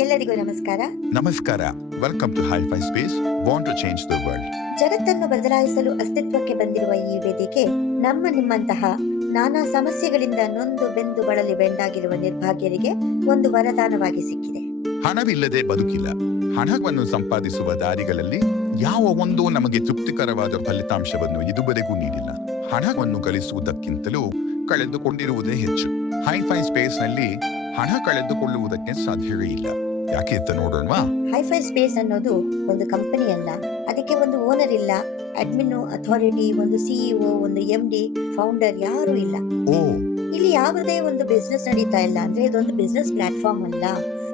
ಎಲ್ಲರಿಗೂ ನಮಸ್ಕಾರ. ನಮಸ್ಕಾರ. Welcome to hi fi space. Want to change the world. ಜಗತ್ತನ್ನು ಬದಲಾಯಿಸಲು ಅಸ್ತಿತ್ವಕ್ಕೆ ಬಂದಿರುವ ಈ ವೇದಿಕೆ ನಿಮ್ಮಂತಹ ನಾನಾ ಸಮಸ್ಯೆಗಳಿಂದ ನೊಂದು ಬೆಂದು ಬಳಲಿ ಬೆಂಡಾಗಿರುವ ನಿರ್ಭಾಗ್ಯರಿಗೆ ಒಂದು ವರದಾನವಾಗಿ ಸಿಕ್ಕಿದೆ. ಹಣವಿಲ್ಲದೆ ಬದುಕಿಲ್ಲ. ಹಣವನ್ನು ಸಂಪಾದಿಸುವ ದಾರಿಗಳಲ್ಲಿ ಯಾವ ಒಂದೂ ನಮಗೆ ತೃಪ್ತಿಕರವಾದ ಫಲಿತಾಂಶವನ್ನು ಇದುವರೆಗೂ ನೀಡಿಲ್ಲ. ಹಣವನ್ನು ಗಳಿಸುವುದಕ್ಕಿಂತಲೂ ಕಳೆದುಕೊಂಡಿರುವುದೇ ಹೆಚ್ಚು. ಹೈ-ಫೈ ಸ್ಪೇಸ್ ನಲ್ಲಿ ಹಣ ಕಳೆದುಕೊಳ್ಳುವುದಕ್ಕೆ ಸಾಧ್ಯವೇ ಇಲ್ಲ. ಯಾಕೆ ಅಂತ ನೋಡೋಣವಾ? ಹೈ-ಫೈ ಸ್ಪೇಸ್ ಅನ್ನೋದು ಒಂದು ಕಂಪನಿ ಅಲ್ಲ. ಅದಕ್ಕೆ ಒಂದು ಓನರ್ ಇಲ್ಲ, ಅಡ್ಮಿನ್, ಅಥಾರಿಟಿ, ಒಂದು ಸಿಇಒ, ಒಂದು MD, ಫೌಂಡರ್ ಯಾರು ಇಲ್ಲ. ಇಲ್ಲಿ ಯಾವುದೇ ಒಂದು ಬಿಸ್ನೆಸ್ ನಡೀತಾ ಇಲ್ಲ. ಅಂದ್ರೆ ಇದೊಂದು ಬಿಸ್ನೆಸ್ ಪ್ಲಾಟ್ಫಾರ್ಮ್ ಅಲ್ಲ.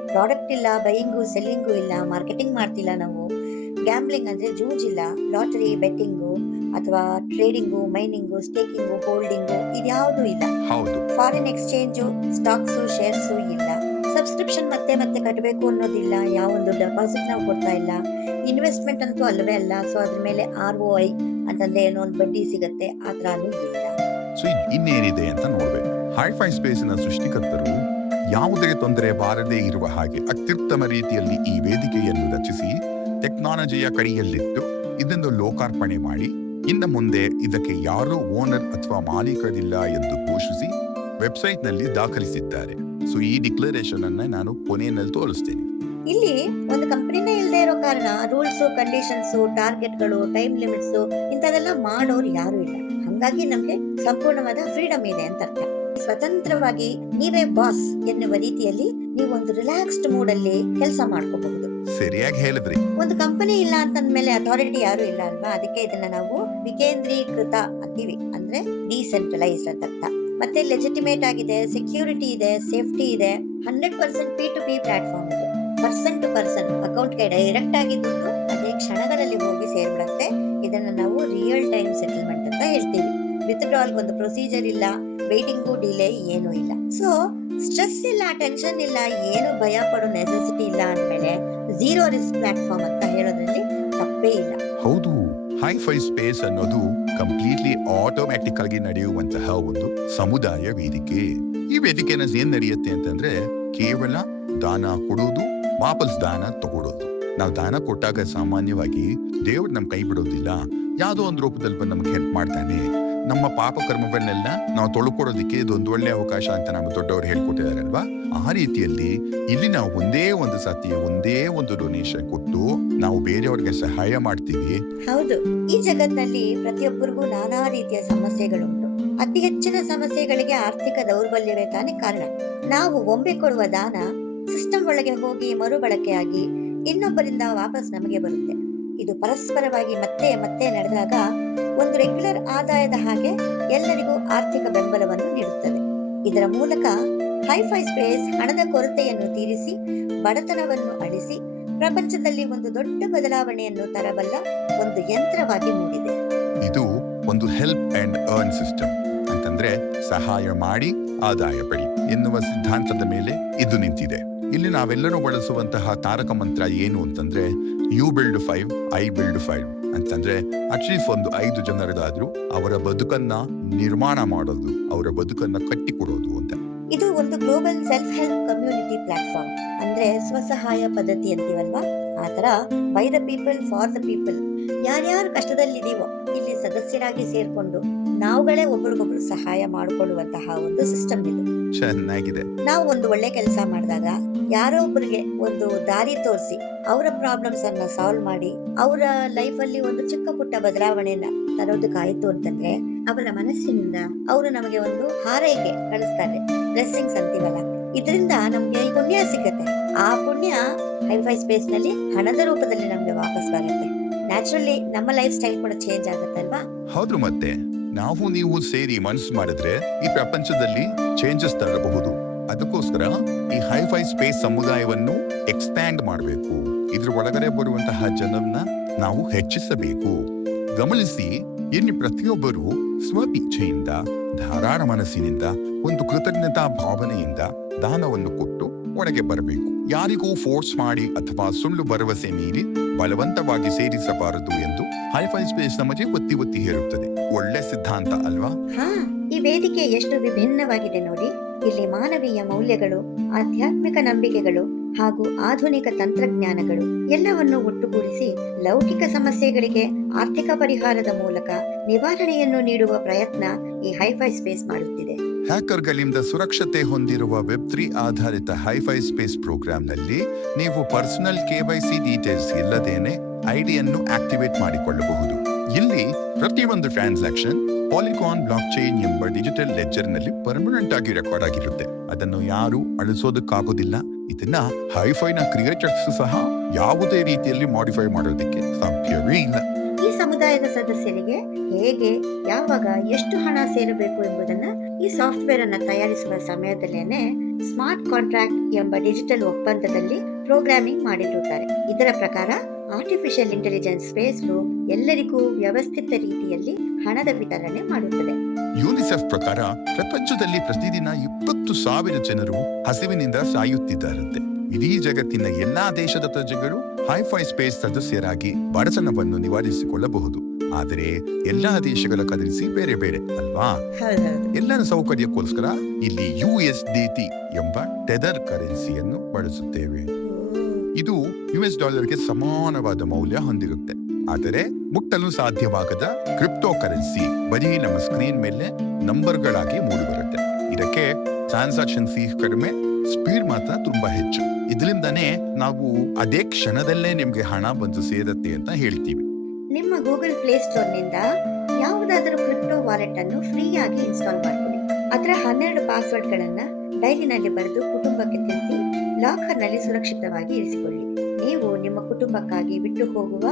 ಪ್ರಾಡಕ್ಟ್ ಇಲ್ಲ, ಬೈಯಿಂಗು ಸೆಲ್ಲಿಂಗು ಇಲ್ಲ, ಮಾರ್ಕೆಟಿಂಗ್ ಮಾಡ್ತಿಲ್ಲ ನಾವು. ಗ್ಯಾಂಬ್ಲಿಂಗ್ ಅಂದ್ರೆ ಜೂಜಿಲ್ಲ, ಲಾಟರಿ, ಬೆಟ್ಟಿಂಗು ಅಥವಾ ಟ್ರೇಡಿಂಗು, ಮೈನಿಂಗು, ಸ್ಟೇಕಿಂಗು, ಹೋಲ್ಡಿಂಗು ಇದ್ಯಾವುದೂ ಇಲ್ಲ. ಫಾರಿನ್ ಎಕ್ಸ್ಚೇಂಜು, ಸ್ಟಾಕ್ಸು, ಶೇರ್ಸು ಇಲ್ಲ. ಸಬ್ಸ್ಕ್ರಿಪ್ಷನ್ ಮತ್ತೆ ಮತ್ತೆ ಕಟ್ಟಬೇಕು ಅನ್ನೋದಿಲ್ಲ. ಯಾವೊಂದು ಡೆಪಾಸಿಟ್ ನಾವು ಕೊಡ್ತಾ ಇಲ್ಲ. ಇನ್ವೆಸ್ಟ್ಮೆಂಟ್ ಅಂತೂ ಅಲ್ಲವೇ ಅಲ್ಲ. ಸೊ ಅದ್ರ ಮೇಲೆ ROI ಅಂತಂದ್ರೆ ಏನೋ ಒಂದು ಬಡ್ಡಿ ಸಿಗತ್ತೆ, ಆ ತರಾನು ಇಲ್ಲ. ಸೊ ಇನ್ನೇನಿದೆ ಅಂತ ನೋಡ್ಬೇಕು. ಹೈ-ಫೈ ಸ್ಪೇಸಿನ ಸೃಷ್ಟಿಕರ್ತರು ಯಾವುದೇ ತೊಂದರೆ ಬಾರದೇ ಇರುವ ಹಾಗೆ ಅತ್ಯುತ್ತಮ ರೀತಿಯಲ್ಲಿ ಈ ವೇದಿಕೆಯನ್ನು ರಚಿಸಿ ಟೆಕ್ನಾಲಜಿಯ ಕೈಯಲ್ಲಿಟ್ಟು ಇದನ್ನು ಲೋಕಾರ್ಪಣೆ ಮಾಡಿ ಇನ್ನು ಮುಂದೆ ಇದಕ್ಕೆ ಯಾರೂ ಓನರ್ ಅಥವಾ ಮಾಲೀಕರಿಲ್ಲ ಎಂದು ಘೋಷಿಸಿ ವೆಬ್ಸೈಟ್ ನಲ್ಲಿ ದಾಖಲಿಸಿದ್ದಾರೆ. ಸೊ ಈ ಡಿಕ್ಲರೇಷನ್ ಅನ್ನ ನಾನು ಕೊನೆಯಲ್ಲಿ ತೋರಿಸ್ತೇನೆ. ಇಲ್ಲಿ ಒಂದು ಕಂಪನಿನೇ ಇಲ್ಲದೆ ಇರೋ ಕಾರಣ ರೂಲ್ಸ್, ಕಂಡೀಷನ್ಸ್, ಟಾರ್ಗೆಟ್ಗಳು, ಟೈಮ್ ಲಿಮಿಟ್ಸ್ ಇಂಥದೆಲ್ಲ ಮಾಡೋರು ಯಾರು ಇಲ್ಲ. ಹಾಗಾಗಿ ನಮ್ಗೆ ಸಂಪೂರ್ಣವಾದ ಫ್ರೀಡಮ್ ಇದೆ ಅಂತ ಅರ್ಥ. ಸ್ವತಂತ್ರವಾಗಿ ನೀವೇ ಬಾಸ್ ಎನ್ನುವ ರೀತಿಯಲ್ಲಿ ನೀವು ಒಂದು ರಿಲ್ಯಾಕ್ಸ್ಡ್ ಮೂಡ್ ಅಲ್ಲಿ ಕೆಲಸ ಮಾಡ್ಕೋಬಹುದು. ಸರಿಯಾಗಿ ಹೇಳಿದ್ರಿ. ಒಂದು ಕಂಪನಿ ಇಲ್ಲ ಅಂತಂದ್ಮೇಲೆ ಅಥಾರಿಟಿ ಯಾರು ಇಲ್ಲ ಅಲ್ವಾ? ಅದಕ್ಕೆ ಇದನ್ನ ನಾವು ವಿಕೇಂದ್ರೀಕೃತ ಅಂತೀವಿ, ಅಂದ್ರೆ ಡಿಸೆಂಟ್ರಲೈಸ್ಡ್ ಅಂತ ಅರ್ಥ. ಮತ್ತೆ ಲೆಜಿಟಿಮೇಟ್ ಆಗಿದೆ, ಸೆಕ್ಯೂರಿಟಿ ಇದೆ, ಸೇಫ್ಟಿ ಇದೆ. 100% P2P ಪ್ಲಾಟ್ಫಾರ್ಮ್ ಇದು. ಪರ್ಸನ್ ಟು ಪರ್ಸನ್ ಅಕೌಂಟ್ಗೆ ಡೈರೆಕ್ಟ್ ಆಗಿ ದುಡ್ಡು ಅದೇ ಕ್ಷಣಗಳಲ್ಲಿ ಹೋಗಿ ಸೇರ್ಬಿಡುತ್ತೆ. ಇದನ್ನ ನಾವು ರಿಯಲ್ ಟೈಮ್ ಸೆಟಲ್ಮೆಂಟ್ ಅಂತ ಹೇಳ್ತೀವಿ. ವಿತ್ಡ್ರಾಲ್ ಒಂದು ಪ್ರೊಸೀಜರ್ ಇಲ್ಲ, ವೇಟಿಂಗು, ಡಿಲೇ ಏನೂ ಇಲ್ಲ. ಸೊ ಸ್ಟ್ರೆಸ್ ಇಲ್ಲ, ಟೆನ್ಷನ್ ಇಲ್ಲ, ಏನು ಭಯ ಪಡೋ ನೆಸೆಸಿಟಿ ಇಲ್ಲ ಅಂದ್ಮೇಲೆ ಝೀರೋ ರಿಸ್ಕ್ ಪ್ಲಾಟ್ಫಾರ್ಮ್ ಅಂತ ಹೇಳೋದ್ರಲ್ಲಿ ತಪ್ಪೇ ಇಲ್ಲ. ಹೌದು, ಹೈ-ಫೈ ಸ್ಪೇಸ್ ಅನ್ನೋದು ಕಂಪ್ಲೀಟ್ಲಿ ಆಟೋಮ್ಯಾಟಿಕ್ ಆಗಿ ನಡೆಯುವಂತಹ ಒಂದು ಸಮುದಾಯ ವೇದಿಕೆ. ಈ ವೇದಿಕೆನ ಏನ್ ನಡೆಯುತ್ತೆ ಅಂತಂದ್ರೆ ಕೇವಲ ದಾನ ಕೊಡೋದು, ವಾಪಸ್ ದಾನ ತಗೊಳ್ಳೋದು. ನಾವು ದಾನ ಕೊಟ್ಟಾಗ ಸಾಮಾನ್ಯವಾಗಿ ದೇವ್ರು ನಮ್ ಕೈ ಬಿಡೋದಿಲ್ಲ. ಯಾವ್ದೋ ಒಂದು ರೂಪದಲ್ಲಿ ಬಂದು ನಮ್ಗೆ ಹೆಲ್ಪ್ ಮಾಡ್ತಾನೆ. ನಮ್ಮ ಪಾಪ ಕರ್ಮಗಳನ್ನೆಲ್ಲ ನಾವು ತೊಳ್ಕೊಡೋದಿಕ್ಕೆ ಇದೊಂದು ಒಳ್ಳೆ ಅವಕಾಶ ಅಂತ ನಮ್ಮ ದೊಡ್ಡವರು ಹೇಳ್ಕೊಟ್ಟಿದಾರಲ್ವಾ? ಆ ರೀತಿಯಲ್ಲಿ ಇಲ್ಲಿ ನಾವು ಒಂದೇ ಒಂದು ಡೊನೇಷನ್ ಕೊಟ್ಟು ನಾವು ಬೇರೆಯವ್ರಿಗೆ ಸಹಾಯ ಮಾಡ್ತೀವಿ. ಹೌದು, ಈ ಜಗತ್ತಿನಲ್ಲಿ ಪ್ರತಿಯೊಬ್ಬರಿಗೂ ನಾನಾ ರೀತಿಯ ಸಮಸ್ಯೆಗಳುಂಟು. ಅತಿ ಹೆಚ್ಚಿನ ಸಮಸ್ಯೆಗಳಿಗೆ ಆರ್ಥಿಕ ದೌರ್ಬಲ್ಯವೇ ತಾನೇ ಕಾರಣ. ನಾವು ಒಮ್ಮೆ ಕೊಡುವ ದಾನ ಸಿಸ್ಟಮ್ ಒಳಗೆ ಹೋಗಿ ಮರುಬಳಕೆಯಾಗಿ ಇನ್ನೊಬ್ಬರಿಂದ ವಾಪಸ್ ನಮಗೆ ಬರುತ್ತೆ. ಇದು ಪರಸ್ಪರವಾಗಿ ಮತ್ತೆ ಮತ್ತೆ ನಡೆದಾಗ ಒಂದು ರೆಗ್ಯುಲರ್ ಆದಾಯದ ಹಾಗೆ ಎಲ್ಲರಿಗೂ ಆರ್ಥಿಕ ಬೆಂಬಲವನ್ನು ನೀಡುತ್ತದೆ. ಇದರ ಮೂಲಕ ಹೈ-ಫೈ ಸ್ಪೇಸ್ ಹಣದ ಕೊರತೆಯನ್ನು ತೀರಿಸಿ ಬಡತನವನ್ನು ಅಳಿಸಿ ಪ್ರಪಂಚದಲ್ಲಿ ಒಂದು ದೊಡ್ಡ ಬದಲಾವಣೆಯನ್ನು ತರಬಲ್ಲ ಒಂದು ಯಂತ್ರವಾಗಿ ಮೂಡಿದೆ. ಇದು ಒಂದು ಹೆಲ್ಪ್ ಅಂಡ್ ಅರ್ನ್ ಸಿಸ್ಟಮ್ ಅಂತಂದ್ರೆ ಸಹಾಯ ಮಾಡಿ ಆದಾಯ ಪಡಿ ಎನ್ನುವ ಸಿದ್ಧಾಂತದ ಮೇಲೆ ಇದು ನಿಂತಿದೆ. ಇಲ್ಲಿ ನಾವೆಲ್ಲರೂ ಬಳಸುವಂತಹ ತಾರಕ ಮಂತ್ರ ಏನು ಅಂತಂದ್ರೆ ಯು ಬಿಲ್ಡ್ 5, ಐ ಬಿಲ್ಡ್ 5 ಅಂತಂದ್ರೆ ಅಟ್ಲೀಸ್ಟ್ ಒಂದು 5 ಜನರಿಗಾದ್ರೂ ಅವರ ಬದುಕನ್ನ ನಿರ್ಮಾಣ ಮಾಡೋದು, ಅವರ ಬದುಕನ್ನ ಕಟ್ಟಿಕೊಡೋದು ಅಂತ. ಇದು ಒಂದು global self help community platform, ಅಂದ್ರೆ ಸ್ವಸಹಾಯ ಪದ್ಧತಿ ಅಂತೀವಲ್ವಾ? ಆತರ by the people for the people. ಯಾರ್ಯಾರು ಕಷ್ಟದಲ್ಲಿದೀವೋ ಇಲ್ಲಿ ಸದಸ್ಯರಾಗಿ ಸೇರ್ಕೊಂಡು ನಾವುಗಳೇ ಒಬ್ರಿಗೊಬ್ರು ಸಹಾಯ ಮಾಡಿಕೊಳ್ಳುವಂತಹ ಒಂದು ಸಿಸ್ಟಮ್ ಇದು. ಚೆನ್ನಾಗಿದೆ. ನಾವು ಒಂದು ಒಳ್ಳೆ ಕೆಲಸ ಮಾಡಿದಾಗ ಯಾರೋ ಒಬ್ಬರಿಗೆ ಒಂದು ದಾರಿ ತೋರಿಸಿ ಅವರ ಪ್ರಾಬ್ಲಮ್ಸ್ ಅನ್ನ ಸಾಲ್ವ್ ಮಾಡಿ ಅವರ ಲೈಫ್ ಅಲ್ಲಿ ಒಂದು ಚಿಕ್ಕ ಪುಟ್ಟ ಬದಲಾವಣೆಯನ್ನ ತರೋದಕ್ಕಾಯ್ತು ಅಂತಂದ್ರೆ ಅವರ ಮನಸ್ಸಿನಿಂದ ಅವರು ನಮಗೆ ಒಂದು ಹಾರೈಕೆ ಕಳಿಸ್ತಾರೆ, ಬ್ಲೆಸ್ಸಿಂಗ್ಸ್ ಅಂತೀವಲ್ಲ. ಇದರಿಂದ ನಮ್ಗೆ ಪುಣ್ಯ ಸಿಗತ್ತೆ. ಆ ಪುಣ್ಯ ಹೈ-ಫೈ ಸ್ಪೇಸ್ ನಲ್ಲಿ ಹಣದ ರೂಪದಲ್ಲಿ ನಮ್ಗೆ ವಾಪಸ್ ಬರುತ್ತೆ. ನ್ಯಾಚುರಲಿ ನಮ್ಮ ಲೈಫ್ ಸ್ಟೈಲ್ ಕೂಡ ಚೇಂಜ್ ಆಗುತ್ತಲ್ವಾ? ಹೌದು, ಮತ್ತೆ ನಾವು ನೀವು ಸೇರಿ ಮನಸ್ಸು ಮಾಡಿದ್ರೆ ಈ ಪ್ರಪಂಚದಲ್ಲಿ ಚೇಂಜಸ್ ತರಬಹುದು. ಅದಕ್ಕೋಸ್ಕರ ಈ ಹೈ-ಫೈ ಸ್ಪೇಸ್ ಸಮುದಾಯವನ್ನು ಎಕ್ಸ್ಪ್ಯಾಂಡ್ ಮಾಡಬೇಕು. ಇದ್ರ ಒಳಗಡೆ ಬರುವಂತಹ ಜನರನ್ನ ನಾವು ಹೆಚ್ಚಿಸಬೇಕು. ಗಮನಿಸಿ, ಇಲ್ಲಿ ಪ್ರತಿಯೊಬ್ಬರು ಸ್ವಇಚ್ಛೆಯಿಂದ, ಧಾರಾಳ ಮನಸ್ಸಿನಿಂದ, ಒಂದು ಕೃತಜ್ಞತಾ ಭಾವನೆಯಿಂದ ದಾನವನ್ನು ಕೊಟ್ಟು ಒಳಗೆ ಬರಬೇಕು. ಯಾರಿಗೂ ಫೋರ್ಸ್ ಮಾಡಿ ಅಥವಾ ಸುಳ್ಳು ಭರವಸೆ ನೀಡಿ ಬಲವಂತವಾಗಿ ಸೇರಿಸಬಾರದು ಎಂದು ಹೈ-ಫೈ ಸ್ಪೇಸ್ ನಮಗೆ ಒತ್ತಿ ಹೇಳುತ್ತದೆ. ಒಳ್ಳೆ ಸಿದ್ಧಾಂತ ಅಲ್ವಾ? ಈ ವೇದಿಕೆ ಎಷ್ಟು ವಿಭಿನ್ನವಾಗಿದೆ ನೋಡಿ. ಇಲ್ಲಿ ಮಾನವೀಯ ಮೌಲ್ಯಗಳು, ಆಧ್ಯಾತ್ಮಿಕ ನಂಬಿಕೆಗಳು ಹಾಗೂ ಆಧುನಿಕ ತಂತ್ರಜ್ಞಾನಗಳು ಎಲ್ಲವನ್ನು ಒಟ್ಟುಗೂಡಿಸಿ ಲೌಕಿಕ ಸಮಸ್ಯೆಗಳಿಗೆ ಆರ್ಥಿಕ ಪರಿಹಾರದ ಮೂಲಕ ನಿವಾರಣೆಯನ್ನು ನೀಡುವ ಪ್ರಯತ್ನ ಈ ಹೈಫೈ ಸ್ಪೇಸ್ ಮಾಡುತ್ತಿದೆ. ಹ್ಯಾಕರ್ಗಳಿಂದ ಸುರಕ್ಷತೆ ಹೊಂದಿರುವ ವೆಬ್3 ಆಧಾರಿತ ಹೈಫೈ ಸ್ಪೇಸ್ ಪ್ರೋಗ್ರಾಂನಲ್ಲಿ ನೀವು ಪರ್ಸನಲ್ KYC ಡೀಟೇಲ್ಸ್ ಇಲ್ಲದೇನೆ ಐಡಿಯನ್ನು ಆಕ್ಟಿವೇಟ್ ಮಾಡಿಕೊಳ್ಳಬಹುದು. ಇಲ್ಲಿ ಪ್ರತಿಯೊಂದು ಟ್ರಾನ್ಸಾಕ್ಷನ್ ಪಾಲಿಕಾನ್ ಬ್ಲಾಕ್ ಚೈನ್ ಎಂಬ ಡಿಜಿಟಲ್ ಲೆಡ್ಜರ್ ನಲ್ಲಿ ಪರ್ಮನೆಂಟ್ ಆಗಿ ರೆಕಾರ್ಡ್ ಆಗಿರುತ್ತೆ. ಅದನ್ನು ಯಾರು ಅಳಿಸೋದಕ್ಕಾಗೋದಿಲ್ಲ. ಇದನ್ನ ಹೈಫೈನ ಕ್ರಿಯೇಟರ್ಸ್ ಸಹ ಯಾವುದೇ ರೀತಿಯಲ್ಲಿ ಮಾಡಿಫೈ ಮಾಡೋದಕ್ಕೆ ಸಾಧ್ಯವೇ ಇಲ್ಲ. ಈ ಸಮುದಾಯದ ಸದಸ್ಯರಿಗೆ ಹೇಗೆ, ಯಾವಾಗ, ಎಷ್ಟು ಹಣ ಸೇರಬೇಕು ಎಂಬುದನ್ನ ಈ ಸಾಫ್ಟ್ವೇರ್ ಅನ್ನ ತಯಾರಿಸುವ ಸಮಯದಲ್ಲೇನೆ ಸ್ಮಾರ್ಟ್ ಕಾಂಟ್ರಾಕ್ಟ್ ಎಂಬ ಡಿಜಿಟಲ್ ಒಪ್ಪಂದದಲ್ಲಿ ಪ್ರೋಗ್ರಾಮಿಂಗ್ ಮಾಡಿರುತ್ತಾರೆ. ಇದರ ಪ್ರಕಾರ ಆರ್ಟಿಫಿಷಿಯಲ್ ಇಂಟೆಲಿಜೆನ್ಸ್ ಸ್ಪೇಸ್ ಲೂಪ್ ಎಲ್ಲರಿಗೂ ವ್ಯವಸ್ಥಿತ ರೀತಿಯಲ್ಲಿ ಹಣದ ವಿತರಣೆ ಮಾಡುತ್ತದೆ. ಯುನಿಸೆಫ್ ಪ್ರಕಾರ ಪ್ರಪಂಚದಲ್ಲಿ ಪ್ರತಿದಿನ 20,000 ಜನರು ಹಸಿವಿನಿಂದ ಸಾಯುತ್ತಿದ್ದಾರಂತೆ. ಇಡೀ ಜಗತ್ತಿನ ಎಲ್ಲಾ ದೇಶದ ಪ್ರಜೆಗಳು ಹೈಫೈ ಸ್ಪೇಸ್ ಸದಸ್ಯರಾಗಿ ಬಡತನವನ್ನು ನಿವಾರಿಸಿಕೊಳ್ಳಬಹುದು. ಆದರೆ ಎಲ್ಲಾ ದೇಶಗಳ ಕರೆನ್ಸಿ ಬೇರೆ ಬೇರೆ ಅಲ್ವಾ? ಎಲ್ಲರ ಸೌಕರ್ಯಕ್ಕೋಸ್ಕರ ಇಲ್ಲಿ USDT ಎಂಬ ಟೆದರ್ ಕರೆನ್ಸಿಯನ್ನು ಬಳಸುತ್ತೇವೆ. ಇದು $ಗೆ ಸಮಾನವಾದ ಮೌಲ್ಯ ಹೊಂದಿರುತ್ತೆ. ಆದರೆ ಮುಟ್ಟಲು ಸಾಧ್ಯವಾಗದ ಕ್ರಿಪ್ಟೋ ಕರೆನ್ಸಿ ಬರೀ ನಮ್ಮ ಸ್ಕ್ರೀನ್ ಮೇಲೆ ನಂಬರ್ಗಳಾಗಿ ಮೂಡಿಬರುತ್ತೆ. ಇದಕ್ಕೆ ಟ್ರಾನ್ಸಾಕ್ಷನ್ ಫೀಸ್ ಕಡಿಮೆ, ಸ್ಪೀಡ್ ಮಾತ್ರ ತುಂಬಾ ಹೆಚ್ಚು. ಇದರಿಂದನೇ ನಾವು ಅದೇ ಕ್ಷಣದಲ್ಲೇ ನಿಮ್ಗೆ ಹಣ ಬಂದು ಸೇರತ್ತೆ ಅಂತ ಹೇಳ್ತೀವಿ. ನಿಮ್ಮ ಗೂಗಲ್ ಪ್ಲೇ ಸ್ಟೋರ್ ನಿಂದ ಯಾವುದಾದರೂ ಕ್ರಿಪ್ಟೋ ವಾಲೆಟ್ ಅನ್ನು ಫ್ರೀಯಾಗಿ ಇನ್ಸ್ಟಾಲ್ ಮಾಡಿಕೊಳ್ಳಿ. ಅದರ 12 ಪಾಸ್ವರ್ಡ್ ಗಳನ್ನ ಡೈರಿನಲ್ಲಿ ಬರೆದು ಕುಟುಂಬಕ್ಕೆ ತಿಳಿಸಿ ಲಾಕರ್ ನಲ್ಲಿ ಸುರಕ್ಷಿತವಾಗಿ ಇರಿಸಿಕೊಳ್ಳಿ. ನೀವು ನಿಮ್ಮ ಕುಟುಂಬಕ್ಕಾಗಿ ಬಿಟ್ಟು ಹೋಗುವ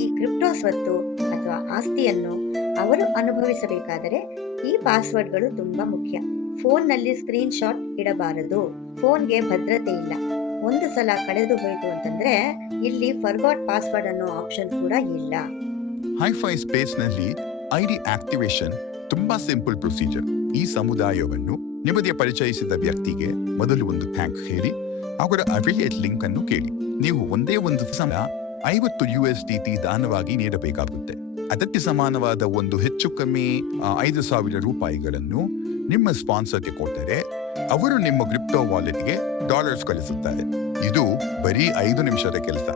ಈ ಕ್ರಿಪ್ಟೋ ಸ್ವತ್ತು ಅಥವಾ ಆಸ್ತಿಯನ್ನು ಅವರು ಅನುಭವಿಸಬೇಕಾದರೆ ಈ ಪಾಸ್ವರ್ಡ್ಗಳು ತುಂಬಾ ಮುಖ್ಯ. ಫೋನ್ ನಲ್ಲಿ ಸ್ಕ್ರೀನ್ ಶಾಟ್ ಇಡಬಾರದು. ಫೋನ್ಗೆ ಭದ್ರತೆ ಇಲ್ಲ. ಒಂದು ಸಲ ಕಳೆದು ಹೋಯಿತು ಅಂತಂದ್ರೆ ಇಲ್ಲಿ ಫರ್ಗಾಟ್ ಪಾಸ್ವರ್ಡ್ ಅನ್ನೋ ಆಪ್ಷನ್ ಕೂಡ ಇಲ್ಲ. ಹೈಫೈ ಸ್ಪೇಸ್ ನಲ್ಲಿ ಐಡಿ ಆಕ್ಟಿವೇಶನ್ ತುಂಬಾ ಸಿಂಪಲ್ ಪ್ರೊಸೀಜರ್. ಈ ಸಮುದಾಯವನ್ನು ನಿಮಗೆ ಪರಿಚಯಿಸಿದ ವ್ಯಕ್ತಿಗೆ ಮೊದಲು ಒಂದು ಥ್ಯಾಂಕ್ ಹೇಳಿ, ಅವರ ಅಫಿಲಿಯೇಟ್ ಲಿಂಕ್ ಅನ್ನು ಕೇಳಿ. ನೀವು ಒಂದೇ ಒಂದು ಸಮಯ $50 USDT ದಾನವಾಗಿ ನೀಡಬೇಕಾಗುತ್ತೆ. ಅದಕ್ಕೆ ಸಮಾನವಾದ ಒಂದು ಹೆಚ್ಚು ಕಮ್ಮಿ 5,000 ರೂಪಾಯಿಗಳನ್ನು ನಿಮ್ಮ ಸ್ಪಾನ್ಸರ್ಗೆ ಕೊಟ್ಟರೆ ಅವರು ನಿಮ್ಮ ಕ್ರಿಪ್ಟೋ ವಾಲೆಟ್ಗೆ ಡಾಲರ್ಸ್ ಕಳಿಸುತ್ತಾರೆ. ಇದು ಬರೀ 5 ನಿಮಿಷದ ಕೆಲಸ.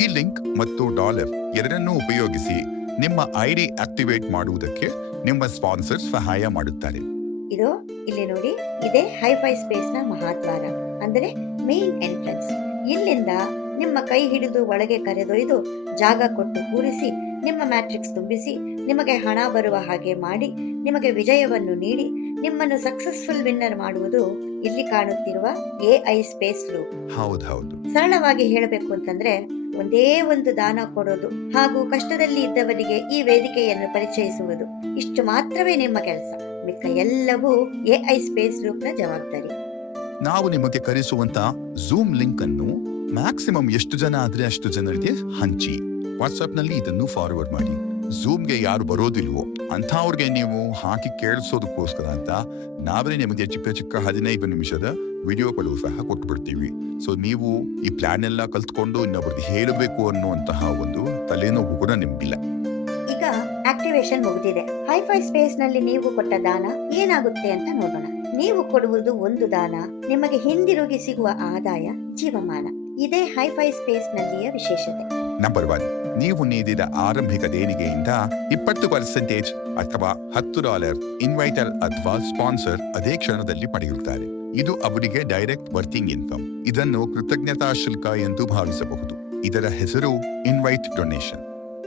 ಈ ಲಿಂಕ್ ಮತ್ತು ಡಾಲರ್ ಎರಡನ್ನೂ ಉಪಯೋಗಿಸಿ ನಿಮ್ಮ ಐಡಿ ಆಕ್ಟಿವೇಟ್ ಮಾಡುವುದಕ್ಕೆ ನಿಮ್ಮ ಸ್ಪಾನ್ಸರ್ ಸಹಾಯ ಮಾಡುತ್ತಾರೆ. ಇದು ಇಲ್ಲಿ ನೋಡಿ, ಇದೇ ಹೈಫೈ ಸ್ಪೇಸ್ ನ ಮಹಾದ್ವಾರ, ಅಂದರೆ ಮೇನ್ ಎಂಟ್ರೆನ್ಸ್. ಇಲ್ಲಿಂದ ನಿಮ್ಮ ಕೈ ಹಿಡಿದು ಒಳಗೆ ಕರೆದೊಯ್ದು ಜಾಗ ಕೊಟ್ಟು ಕೂರಿಸಿ ನಿಮ್ಮ ಮ್ಯಾಟ್ರಿಕ್ಸ್ ತುಂಬಿಸಿ ನಿಮಗೆ ಹಣ ಬರುವ ಹಾಗೆ ಮಾಡಿ ನಿಮಗೆ ವಿಜಯವನ್ನು ನೀಡಿ ನಿಮ್ಮನ್ನು ಸಕ್ಸಸ್ಫುಲ್ ವಿನ್ನರ್ ಮಾಡುವುದು ಇಲ್ಲಿ ಕಾಣುತ್ತಿರುವ AI ಸ್ಪೇಸ್ ಲೂಪ್. ಹೌದು. ಸರಳವಾಗಿ ಹೇಳಬೇಕು ಅಂತಂದ್ರೆ ಒಂದೇ ಒಂದು ದಾನ ಕೊಡೋದು ಹಾಗೂ ಕಷ್ಟದಲ್ಲಿ ಇದ್ದವರಿಗೆ ಈ ವೇದಿಕೆಯನ್ನು ಪರಿಚಯಿಸುವುದು, ಇಷ್ಟು ಮಾತ್ರವೇ ನಿಮ್ಮ ಕೆಲಸ. ಮಿಕ್ಕ ಎಲ್ಲವೂ AI ಸ್ಪೇಸ್ ಲೂಪ್ ನ ಜವಾಬ್ದಾರಿ. ನಾವು ನಿಮಗೆ ಕರೆಸುವಂತ ಝೂಮ್ ಲಿಂಕ್ ಅನ್ನು ಮ್ಯಾಕ್ಸಿಮಮ್ ಎಷ್ಟು ಜನ ಆದ್ರೆ ಅಷ್ಟು ಜನರಿಗೆ ಹಂಚಿ. ವಾಟ್ಸ್ಆಪ್ ನಲ್ಲಿ ಇದನ್ನು ಫಾರ್ವರ್ಡ್ ಮಾಡಿ. ಝೂಮ್ಗೆ ಯಾರು ಬರೋದಿಲ್ವೋ ಅಂಥವ್ರಿಗೆ ನೀವು ಹಾಕಿ ಕೇಳಿಸೋದಕ್ಕೋಸ್ಕರ ಅಂತ ನಾವೇ ನಿಮಗೆ ಚಿಕ್ಕ 15 ನಿಮಿಷದ ವಿಡಿಯೋಗಳು ಸಹ ಕೊಟ್ಬಿಡ್ತೀವಿ. ಸೊ ನೀವು ಈ ಪ್ಲಾನ್ ಎಲ್ಲ ಕಲ್ತ್ಕೊಂಡು ಇನ್ನೊಬ್ರಿಗೆ ಹೇಳಬೇಕು ಅನ್ನುವಂತಹ ಒಂದು ತಲೆನೋವು ಕೂಡ ನಿಮ್ಗಿಲ್ಲ. ಈಗ ಆಕ್ಟಿವೇಶನ್ ಮುಗಿದಿದೆ. ಹೈಫೈ ಸ್ಪೇಸ್ ನಲ್ಲಿ ನೀವು ಕೊಟ್ಟ ದಾನ ಏನಾಗುತ್ತೆ ಅಂತ ನೋಡೋಣ. ನೀವು ಕೊಡುವುದು ಒಂದು ದಾನ, ನಿಮಗೆ ಹಿಂದಿರುಗಿ ಸಿಗುವ ಆದಾಯ ಜೀವಮಾನ. ಇದೇ ಹೈಫೈ ಸ್ಪೇಸ್ ನಲ್ಲಿಯ ವಿಶೇಷತೆ. ನಂಬರ್ 1, ನೀವು ನೀಡಿದ ಆರಂಭಿಕ ದೇಣಿಗೆಯಿಂದ 20% ಅಥವಾ $10 ಇನ್ವೈಟರ್ ಅಥವಾ ಸ್ಪಾನ್ಸರ್ ಅದೇ ಕ್ಷಣದಲ್ಲಿ ಪಡೆಯುತ್ತಾರೆ. ಇದು ಅವರಿಗೆ ಡೈರೆಕ್ಟ್ ವರ್ಕಿಂಗ್ ಇನ್ಕಮ್. ಇದನ್ನು ಕೃತಜ್ಞತಾ ಶುಲ್ಕ ಎಂದು ಭಾವಿಸಬಹುದು. ಇದರ ಹೆಸರು ಇನ್ವೈಟ್ ಡೊನೇಷನ್.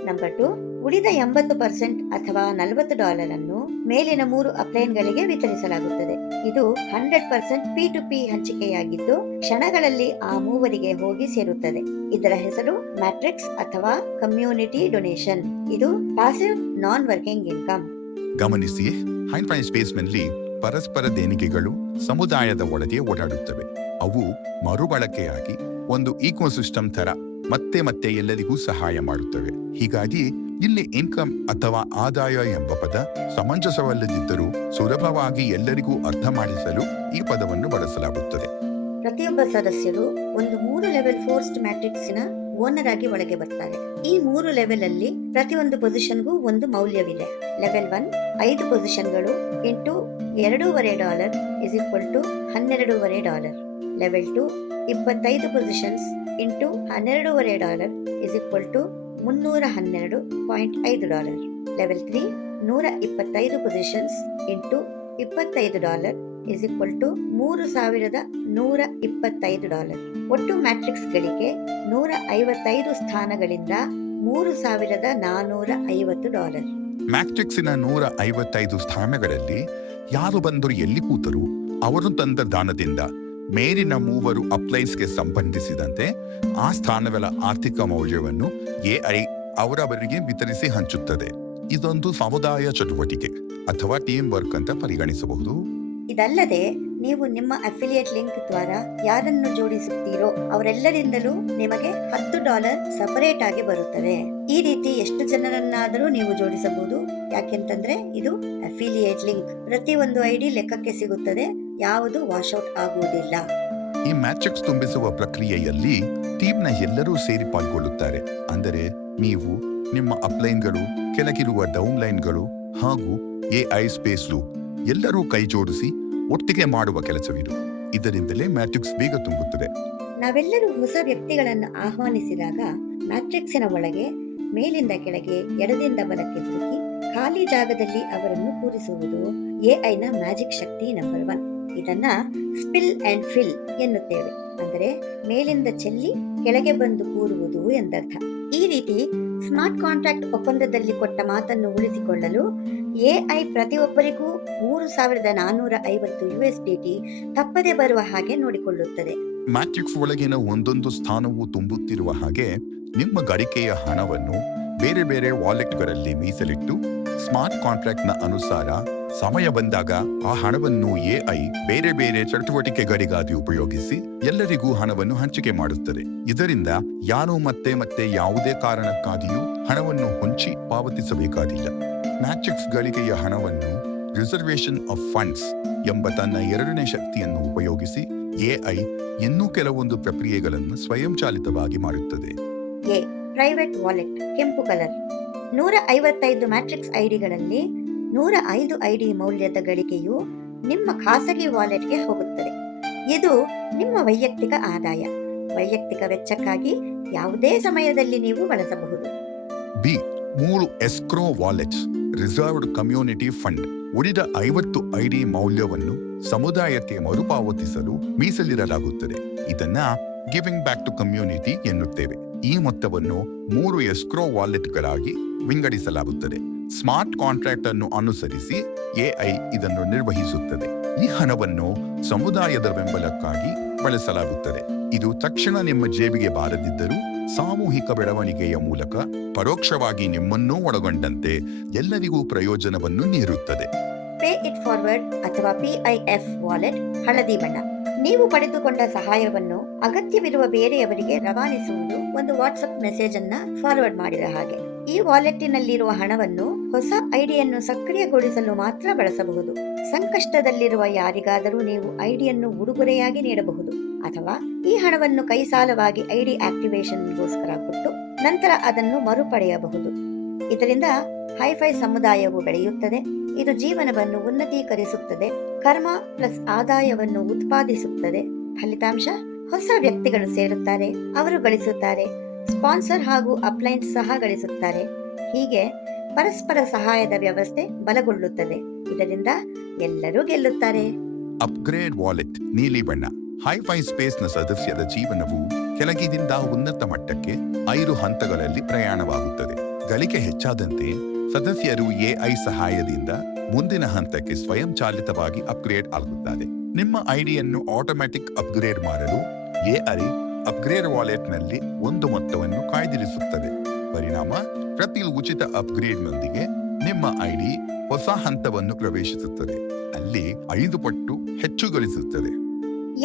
ನಂಬರ್ 2, ಉಳಿದ 80% ಅಥವಾ $40 ಅನ್ನು ಮೇಲಿನ 3 ಅಪ್ಲೈನ್ಗಳಿಗೆ ವಿತರಿಸಲಾಗುತ್ತದೆ. ಇದು 100% P2P ಹಂಚಿಕೆಯಾಗಿದ್ದು ಕ್ಷಣಗಳಲ್ಲಿ ಆ ಮೂವರಿಗೆ ಹೋಗಿ ಸೇರುತ್ತದೆ. ಇದರ ಹೆಸರು ಮ್ಯಾಟ್ರಿಕ್ಸ್ ಅಥವಾ ಕಮ್ಯುನಿಟಿ ಡೊನೇಷನ್. ಇದು ಪ್ಯಾಸಿವ್ ನಾನ್ ವರ್ಕಿಂಗ್ ಇನ್ಕಮ್. ಗಮನಿಸಿ, ಹೈಫೈ ಸ್ಪೇಸ್ ನಲ್ಲಿ ಪರಸ್ಪರ ದೇಣಿಗೆಗಳು ಸಮುದಾಯದ ಒಳಗೆ ಓಡಾಡುತ್ತವೆ. ಅವು ಮರುಬಳಕೆಯಾಗಿ ಒಂದು ಇಕೋಸಿಸ್ಟಮ್ ತರ ಮತ್ತೆ ಎಲ್ಲರಿಗೂ ಸಹಾಯ ಮಾಡುತ್ತವೆ. ಹೀಗಾಗಿ ಇಲ್ಲಿ ಇನ್ಕಮ್ ಅಥವಾ ಆದಾಯ ಎಂಬ ಪದ ಸಮಂಜಸವಲ್ಲದಿದ್ದರೂ ಸುಲಭವಾಗಿ ಎಲ್ಲರಿಗೂ ಅರ್ಥ ಮಾಡಿಸಲು ಈ ಪದವನ್ನು ಬಳಸಲಾಗುತ್ತದೆ. ಪ್ರತಿಯೊಬ್ಬ ಸದಸ್ಯರು ಒಂದು 3 ಲೆವೆಲ್ ಫೋರ್ಸ್ಡ್ ಮ್ಯಾಟ್ರಿಕ್ಸ್ ನ ಓನರ್ ಆಗಿ ಒಳಗೆ ಬರ್ತಾರೆ. ಈ 3 ಲೆವೆಲ್ ಅಲ್ಲಿ ಪ್ರತಿಯೊಂದು ಪೊಸಿಷನ್ಗೂ ಒಂದು ಮೌಲ್ಯವಿದೆ. ಲೆವೆಲ್ 1 5 ಪೊಸಿಷನ್ಗಳು into $2.5 = $12.5. Level 2 25 positions into $12.5 is equal to $312.5. Level 3 125 positions into $25 is equal to $3,125. ಒಟ್ಟು ಮ್ಯಾಟ್ರಿಕ್ಸ್ಗಳಿಗೆ 155 ಸ್ಥಾನಗಳಿಂದ $3,450. ಮ್ಯಾಟ್ರಿಕ್ಸಿನ 155 ಸ್ಥಾನಗಳಲ್ಲಿ ಯಾರು ಬಂದರು ಎಲ್ಲಿ ಕೂತರು ಅವರು ತಂದ ದಾನದಿಂದ ಮೇಲಿನ ಮೂವರು ಅಪ್ಲೈನ್ಸ್ಗೆ ಸಂಬಂಧಿಸಿದಂತೆ ಆ ಸ್ಥಾನಗಳ ಆರ್ಥಿಕ ಮೌಲ್ಯವನ್ನು ಎಐ ಅವರವರಿಗೆ ವಿತರಿಸಿ ಹಂಚುತ್ತದೆ. ಇದೊಂದು ಸಮುದಾಯ ಚಟುವಟಿಕೆ ಅಥವಾ ಟೀಮ್ ವರ್ಕ್ ಅಂತ ಪರಿಗಣಿಸಬಹುದು. ಇದಲ್ಲದೆ ನೀವು ನಿಮ್ಮ ಅಫಿಲಿಯೇಟ್ ಲಿಂಕ್ ದ್ವಾರ ಯಾರನ್ನು ಜೋಡಿಸುತ್ತೀರೋ ಅವರೆಲ್ಲರಿಂದಲೂ ನಿಮಗೆ $10 ಸಪರೇಟ್ ಆಗಿ ಬರುತ್ತದೆ. ಈ ರೀತಿ ಎಷ್ಟು ಜನರನ್ನಾದರೂ ನೀವು ಜೋಡಿಸಬಹುದು. ಯಾಕೆಂತಂದ್ರೆ ಇದು ಅಫಿಲಿಯೇಟ್ ಲಿಂಕ್. ಪ್ರತಿ ಒಂದು ಐಡಿ ಲೆಕ್ಕಕ್ಕೆ ಸಿಗುತ್ತದೆ, ಯಾವುದು ವಾಶ್ಔಟ್ ಆಗುವುದಿಲ್ಲ. ಈ ಮ್ಯಾಟ್ರಿಕ್ಸ್ ತುಂಬಿಸುವ ಪ್ರಕ್ರಿಯೆಯಲ್ಲಿ ಟೀಮ್ನ ಎಲ್ಲರೂ ಸೇರಿ ಪಾಲ್ಗೊಳ್ಳುತ್ತಾರೆ. ಅಂದರೆ ನೀವು, ನಿಮ್ಮ ಅಪ್ಲೈನ್ಗಳು, ಕೆಳಗಿರುವ ಡೌನ್ಲೈನ್ಗಳು ಹಾಗೂ ಎಐ ಸ್ಪೇಸ್ ಲೂಪ್ ಎಲ್ಲರೂ ಕೈ ಜೋಡಿಸಿ ಒಟ್ಟಿಗೆ ಮಾಡುವ ಕೆಲಸವಿದು. ಇದರಿಂದಲೇ ಮ್ಯಾಟ್ರಿಕ್ಸ್ ಬೇಗ ತುಂಬುತ್ತದೆ. ನಾವೆಲ್ಲರೂ ಹೊಸ ವ್ಯಕ್ತಿಗಳನ್ನು ಆಹ್ವಾನಿಸಿದಾಗ ಮ್ಯಾಟ್ರಿಕ್ಸಿನ ಒಳಗೆ ಮೇಲಿಂದ ಕೆಳಗೆ ಎಡದಿಂದ ಬಲಕ್ಕೆ ಹುಡುಕಿ ಖಾಲಿ ಜಾಗದಲ್ಲಿ ಅವರನ್ನು ಕೂರಿಸುವುದು ಎಐನ ಮ್ಯಾಜಿಕ್ ಶಕ್ತಿ ನಂಬರ್ 1. ಇದನ್ನ ಸ್ಪಿಲ್ ಅಂಡ್ ಫಿಲ್ ಎನ್ನುತ್ತೇವೆ. ಅಂದರೆ ಮೇಲಿಂದ ಚೆಲ್ಲಿ ಕೆಳಗೆ ಬಂದು ಕೂರುವುದು ಎಂದರ್ಥ. ಈ ರೀತಿ ಸ್ಮಾರ್ಟ್ ಕಾಂಟ್ರಾಕ್ಟ್ ಒಪ್ಪಂದದಲ್ಲಿ ಕೊಟ್ಟ ಮಾತನ್ನು ಉಳಿಸಿಕೊಳ್ಳಲು ಎಐ ಪ್ರತಿಯೊಬ್ಬರಿಗೂ $3,450 ತಪ್ಪದೆ ಬರುವ ಹಾಗೆ ನೋಡಿಕೊಳ್ಳುತ್ತದೆ. ಮ್ಯಾಟ್ರಿಕ್ಸ್ ಒಳಗಿನ ಒಂದೊಂದು ಸ್ಥಾನವು ತುಂಬುತ್ತಿರುವ ಹಾಗೆ ನಿಮ್ಮ ಗಳಿಕೆಯ ಹಣವನ್ನು ಬೇರೆ ಬೇರೆ ವಾಲೆಟ್ಗಳಲ್ಲಿ ಮೀಸಲಿಟ್ಟು ಸ್ಮಾರ್ಟ್ ಕಾಂಟ್ರಾಕ್ಟ್ನ ಅನುಸಾರ ಸಮಯ ಬಂದಾಗ ಆ ಹಣವನ್ನು ಎಐ ಬೇರೆ ಬೇರೆ ಚಟುವಟಿಕೆಗಳಿಗಾಗಿ ಉಪಯೋಗಿಸಿ ಎಲ್ಲರಿಗೂ ಹಣವನ್ನು ಹಂಚಿಕೆ ಮಾಡುತ್ತದೆ. ಇದರಿಂದ ಯಾರು ಮತ್ತೆ ಮತ್ತೆ ಯಾವುದೇ ಕಾರಣಕ್ಕಾಗಿಯೂ ಹಣವನ್ನು ಹೊಂಚಿ ಪಾವತಿಸಬೇಕಾಗಿಲ್ಲ. ಮ್ಯಾಟ್ರಿಕ್ಸ್ ಗಳಿಕೆಯ ಹಣವನ್ನು ರಿಸರ್ವೇಷನ್ ಆಫ್ ಫಂಡ್ಸ್ ಎಂಬ ತನ್ನ 2ನೇ ಶಕ್ತಿಯನ್ನು ಉಪಯೋಗಿಸಿ ಎಐ ಇನ್ನೂ ಕೆಲವೊಂದು ಪ್ರಕ್ರಿಯೆಗಳನ್ನು ಸ್ವಯಂಚಾಲಿತವಾಗಿ ಮಾಡುತ್ತದೆ. ಎ ಪ್ರೈವೇಟ್ ವಾಲೆಟ್ ಕೆಂಪು ಕಲರ್. 155 ಮ್ಯಾಟ್ರಿಕ್ಸ್ ಐಡಿಗಳಲ್ಲಿ 105 ಐಡಿ ಮೌಲ್ಯದ ಗಳಿಕೆಯು ನಿಮ್ಮ ಖಾಸಗಿ ವಾಲೆಟ್ಗೆ ಹೋಗುತ್ತದೆ. ಇದು ನಿಮ್ಮ ವೈಯಕ್ತಿಕ ಆದಾಯ, ವೈಯಕ್ತಿಕ ವೆಚ್ಚಕ್ಕಾಗಿ ಯಾವುದೇ ಸಮಯದಲ್ಲಿ ನೀವು ಬಳಸಬಹುದು. B 3 escrow wallets reserved community fund. ಉಳಿದ 50 ಐಡಿ ಮೌಲ್ಯವನ್ನು ಸಮುದಾಯಕ್ಕೆ ಮರುಪಾವತಿಸಲು ಮೀಸಲಿಡಲಾಗುತ್ತದೆ. ಇದನ್ನ ಗಿವಿಂಗ್ ಬ್ಯಾಕ್ ಟು ಕಮ್ಯುನಿಟಿ ಎನ್ನುತ್ತೇವೆ. ಈ ಮೊತ್ತವನ್ನು 3 ಎಸ್ಕ್ರೋ ವಾಲೆಟ್ಗಳಾಗಿ ವಿಂಗಡಿಸಲಾಗುತ್ತದೆ. ಸ್ಮಾರ್ಟ್ ಕಾಂಟ್ರಾಕ್ಟ್ ಅನ್ನು ಅನುಸರಿಸಿ ಎಐ ಇದನ್ನು ನಿರ್ವಹಿಸುತ್ತದೆ. ಈ ಹಣವನ್ನು ಸಮುದಾಯದ ಬೆಂಬಲಕ್ಕಾಗಿ ಬಳಸಲಾಗುತ್ತದೆ. ಇದು ತಕ್ಷಣ ನಿಮ್ಮ ಜೇಬಿಗೆ ಬಾರದಿದ್ದರೂ ಸಾಮೂಹಿಕ ಬೆಳವಣಿಗೆಯ ಮೂಲಕ ಪರೋಕ್ಷವಾಗಿ ನಿಮ್ಮನ್ನೂ ಒಳಗೊಂಡಂತೆ ಎಲ್ಲರಿಗೂ ಪ್ರಯೋಜನವನ್ನು ನೀಡುತ್ತದೆ. ಪೇ ಇಟ್ ಫಾರ್ವರ್ಡ್ ಅಥವಾ PIF ವಾಲೆಟ್ ಹಳದಿ ಬಣ್ಣ. ನೀವು ಪಡೆದುಕೊಂಡ ಸಹಾಯವನ್ನು ಅಗತ್ಯವಿರುವ ಬೇರೆಯವರಿಗೆ ರವಾನಿಸುವುದು ಒಂದು ವಾಟ್ಸ್ಆಪ್ ಮೆಸೇಜ್ ಅನ್ನ ಫಾರ್ವರ್ಡ್ ಮಾಡಿದ ಹಾಗೆ. ಈ ವಾಲೆಟ್ಟಿನಲ್ಲಿರುವ ಹಣವನ್ನು ಹೊಸ ಐಡಿಯನ್ನು ಸಕ್ರಿಯಗೊಳಿಸಲು ಮಾತ್ರ ಬಳಸಬಹುದು. ಸಂಕಷ್ಟದಲ್ಲಿರುವ ಯಾರಿಗಾದರೂ ನೀವು ಐಡಿಯನ್ನು ಉಡುಗೊರೆಯಾಗಿ ನೀಡಬಹುದು ಅಥವಾ ಈ ಹಣವನ್ನು ಕೈ ಸಾಲವಾಗಿ ಐಡಿ ಆಕ್ಟಿವೇಶನ್ಗೋಸ್ಕರ ಕೊಟ್ಟು ನಂತರ ಅದನ್ನು ಮರುಪಡೆಯಬಹುದು. ಇದರಿಂದ ಹೈಫೈ ಸಮುದಾಯವು ಬೆಳೆಯುತ್ತದೆ. ಇದು ಜೀವನವನ್ನು ಉನ್ನತೀಕರಿಸುತ್ತದೆ, ಕರ್ಮ ಪ್ಲಸ್ ಆದಾಯವನ್ನು ಉತ್ಪಾದಿಸುತ್ತದೆ. ಫಲಿತಾಂಶ ಹೊಸ ವ್ಯಕ್ತಿಗಳು ಸೇರುತ್ತಾರೆ, ಅವರು ಗಳಿಸುತ್ತಾರೆ, ಸ್ಪಾನ್ಸರ್ ಹಾಗೂ ಅಪ್ಲೈನ್ಸ್ ಸಹ ಗಳಿಸುತ್ತಾರೆ. ಹೀಗೆ ಪರಸ್ಪರ ಸಹಾಯದ ವ್ಯವಸ್ಥೆ ಬಲಗೊಳ್ಳುತ್ತದೆ. ಇದರಿಂದ ಎಲ್ಲರೂ ಗೆಲ್ಲುತ್ತಾರೆ. ಅಪ್ಗ್ರೇಡ್ ವಾಲೆಟ್ ನೀಲಿ ಬಣ್ಣ. ಹೈಫೈ ಸ್ಪೇಸ್ನ ಸದಸ್ಯರ ಜೀವನವು ಕೆಳಗಿನಿಂದ ಉನ್ನತ ಮಟ್ಟಕ್ಕೆ 5 ಹಂತಗಳಲ್ಲಿ ಪ್ರಯಾಣವಾಗುತ್ತದೆ. ಗಳಿಕೆ ಹೆಚ್ಚಾದಂತೆ ಸದಸ್ಯರು ಎಐ ಸಹಾಯದಿಂದ ಮುಂದಿನ ಹಂತಕ್ಕೆ ಸ್ವಯಂಚಾಲಿತವಾಗಿ ಅಪ್ಗ್ರೇಡ್ ಆಗುತ್ತಾರೆ. ನಿಮ್ಮ ಐಡಿಯನ್ನು ಆಟೋಮ್ಯಾಟಿಕ್ ಅಪ್ಗ್ರೇಡ್ ಮಾಡಲು ಎಐ ಅಪ್ಗ್ರೇಡ್ ವಾಲೆಟ್ನಲ್ಲಿ ಒಂದು ಮೊತ್ತವನ್ನು ಕಾಯ್ದಿರಿಸುತ್ತದೆ. ಪರಿಣಾಮ ಪ್ರತಿ ಉಚಿತ ಅಪ್ಗ್ರೇಡ್ನೊಂದಿಗೆ ನಿಮ್ಮ ಐಡಿ ಹೊಸ ಹಂತವನ್ನು ಪ್ರವೇಶಿಸುತ್ತದೆ. ಅಲ್ಲಿ 5 ಪಟ್ಟು ಹೆಚ್ಚು ಗಳಿಸುತ್ತದೆ.